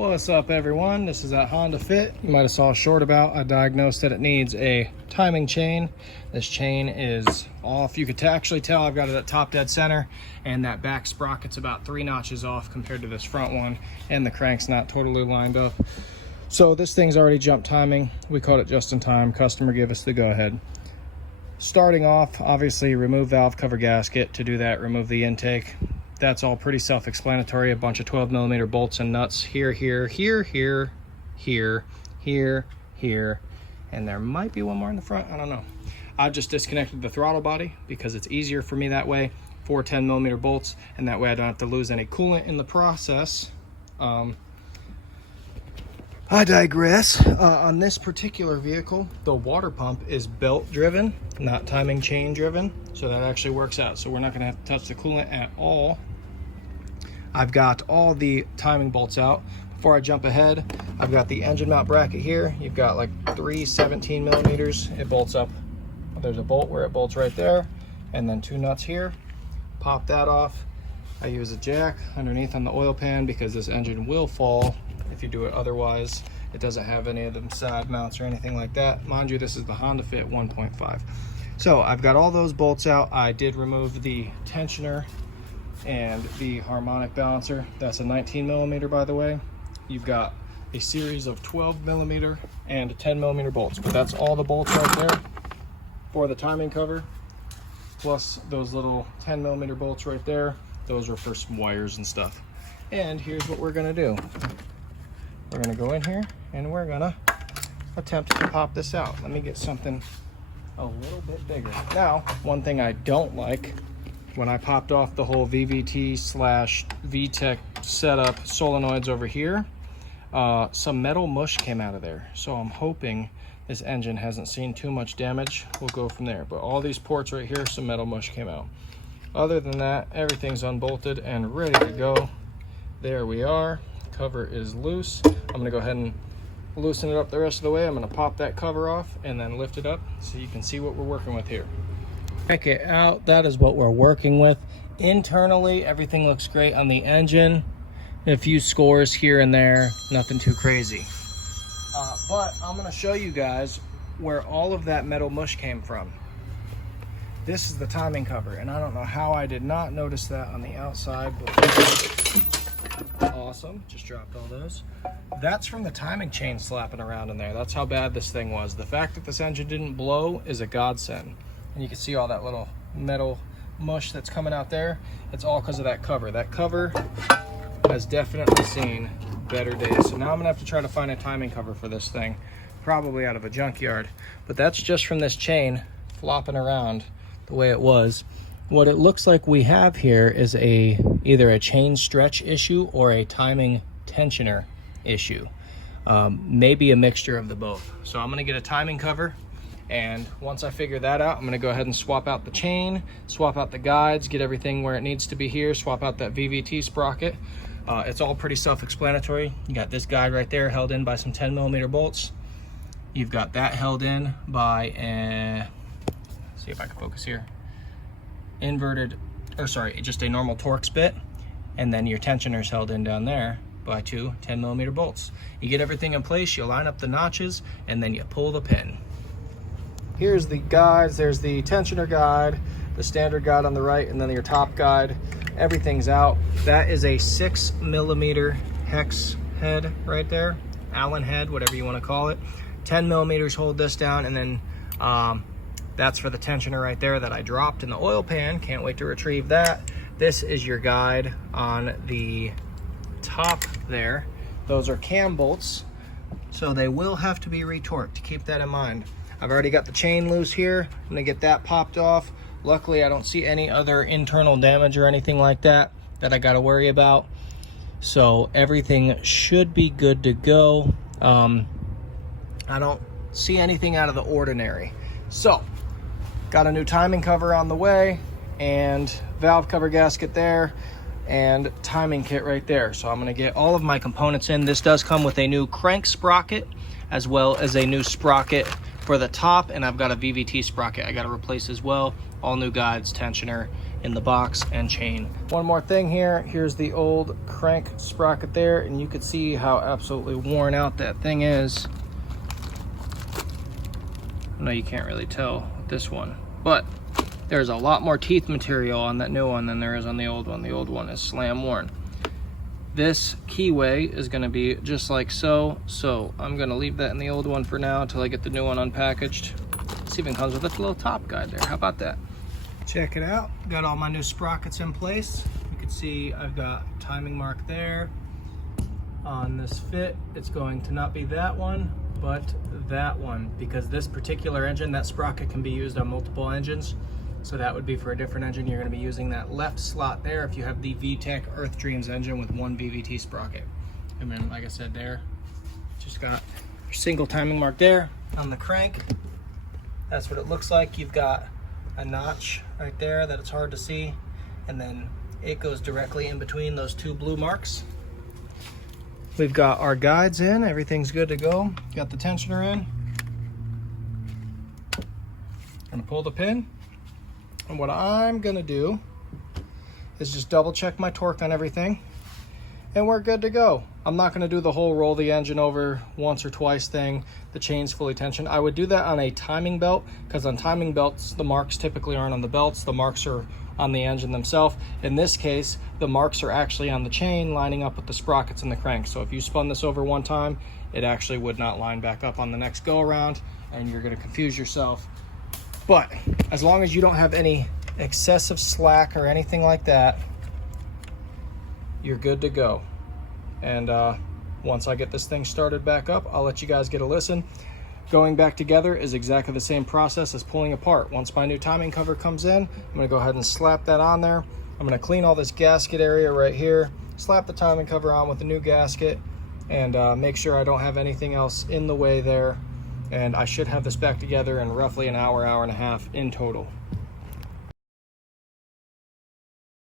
What's up, everyone? This is at Honda Fit. You might have saw a short about. I diagnosed that it needs a timing chain. This chain is off. You could actually tell I've got it at top dead center, and that back sprocket's about 3 notches off compared to this front one, and the crank's not totally lined up. So this thing's already jumped timing. We caught it just in time. Customer gave us the go-ahead. Starting off, obviously remove valve cover gasket. To do that, remove the intake. That's all pretty self-explanatory. A bunch of 12mm bolts and nuts here, here, here, here, here, here, here, and there might be one more in the front. I don't know. I've just disconnected the throttle body because it's easier for me that way. 4 10mm bolts, and that way I don't have to lose any coolant in the process. I digress. On this particular vehicle, the water pump is belt driven, not timing chain driven, so that actually works out. So we're not going to have to touch the coolant at all. I've got all the timing bolts out. Before I jump ahead, I've got the engine mount bracket here. You've got like 3 17mm. It bolts up. There's a bolt where it bolts right there, and then 2 nuts here. Pop that off. I use a jack underneath on the oil pan because this engine will fall if you do it otherwise. It doesn't have any of them side mounts or anything like that. Mind you, this is the Honda Fit 1.5. So I've got all those bolts out. I did remove the tensioner and the harmonic balancer. That's a 19mm, by the way. You've got a series of 12mm and 10mm bolts, but that's all the bolts right there for the timing cover, plus those little 10mm bolts right there. Those are for some wires and stuff. And here's what we're gonna do. We're gonna go in here and we're gonna attempt to pop this out. Let me get something a little bit bigger. Now, one thing I don't like, when I popped off the whole VVT / VTEC setup solenoids over here, some metal mush came out of there. So I'm hoping this engine hasn't seen too much damage. We'll go from there. But all these ports right here, some metal mush came out. Other than that, everything's unbolted and ready to go. There we are. Cover is loose. I'm gonna go ahead and loosen it up the rest of the way. I'm gonna pop that cover off and then lift it up so you can see what we're working with here. Check it out. That is what we're working with. Internally, everything looks great on the engine. A few scores here and there, nothing too crazy. But I'm gonna show you guys where all of that metal mush came from. This is the timing cover, and I don't know how I did not notice that on the outside, but awesome. Just dropped all those. That's from the timing chain slapping around in there. That's how bad this thing was. The fact that this engine didn't blow is a godsend. And you can see all that little metal mush that's coming out there. It's all because of that cover. That cover has definitely seen better days. So now I'm gonna have to try to find a timing cover for this thing, probably out of a junkyard. But that's just from this chain flopping around the way it was. What it looks like we have here is either a chain stretch issue or a timing tensioner issue. Maybe a mixture of the both. So I'm gonna get a timing cover, and once I figure that out, I'm gonna go ahead and swap out the chain, swap out the guides, get everything where it needs to be here, swap out that VVT sprocket. It's all pretty self-explanatory. You got this guide right there held in by some 10mm bolts. You've got that held in by see if I can focus here. Just a normal Torx bit, and then your tensioner's held in down there by 2 10mm bolts. You get everything in place, you line up the notches, and then you pull the pin. Here's the guides. There's the tensioner guide, the standard guide on the right, and then your top guide. Everything's out. That is a 6mm hex head right there, Allen head, whatever you want to call it. 10mm hold this down, and then that's for the tensioner right there that I dropped in the oil pan. Can't wait to retrieve that. This is your guide on the top there. Those are cam bolts, so they will have to be retorqued. Keep that in mind. I've already got the chain loose here. I'm gonna get that popped off. Luckily, I don't see any other internal damage or anything like that I gotta worry about. So everything should be good to go. I don't see anything out of the ordinary. So, got a new timing cover on the way, and valve cover gasket there, and timing kit right there. So I'm gonna get all of my components in. This does come with a new crank sprocket, as well as a new sprocket for the top, and I've got a VVT sprocket I gotta replace as well. All new guides, tensioner, in the box and chain. One more thing here, here's the old crank sprocket there, and you can see how absolutely worn out that thing is. I know you can't really tell with this one, but there's a lot more teeth material on that new one than there is on the old one. The old one is slam worn. This keyway is going to be just like so. So I'm going to leave that in the old one for now until I get the new one unpackaged. This even comes with this little top guide there. How about that? Check it out. Got all my new sprockets in place. You can see I've got timing mark there. On this fit, it's going to not be that one, but that one, because this particular engine, that sprocket can be used on multiple engines. So that would be for a different engine. You're going to be using that left slot there if you have the VTEC Earth Dreams engine with one VVT sprocket. And then, like I said there, just got your single timing mark there on the crank. That's what it looks like. You've got a notch right there that it's hard to see, and then it goes directly in between those two blue marks. We've got our guides in, everything's good to go. Got the tensioner in. Gonna pull the pin. And what I'm gonna do is just double check my torque on everything, and we're good to go. I'm not gonna do the whole roll the engine over once or twice thing. The chain's fully tensioned. I would do that on a timing belt, because on timing belts, the marks typically aren't on the belts. The marks are on the engine themselves. In this case, the marks are actually on the chain lining up with the sprockets and the crank. So if you spun this over one time, it actually would not line back up on the next go around, and you're gonna confuse yourself. But as long as you don't have any excessive slack or anything like that, you're good to go. And once I get this thing started back up, I'll let you guys get a listen. Going back together is exactly the same process as pulling apart. Once my new timing cover comes in, I'm gonna go ahead and slap that on there. I'm gonna clean all this gasket area right here, slap the timing cover on with the new gasket, and make sure I don't have anything else in the way there. And I should have this back together in roughly an hour, hour and a half in total.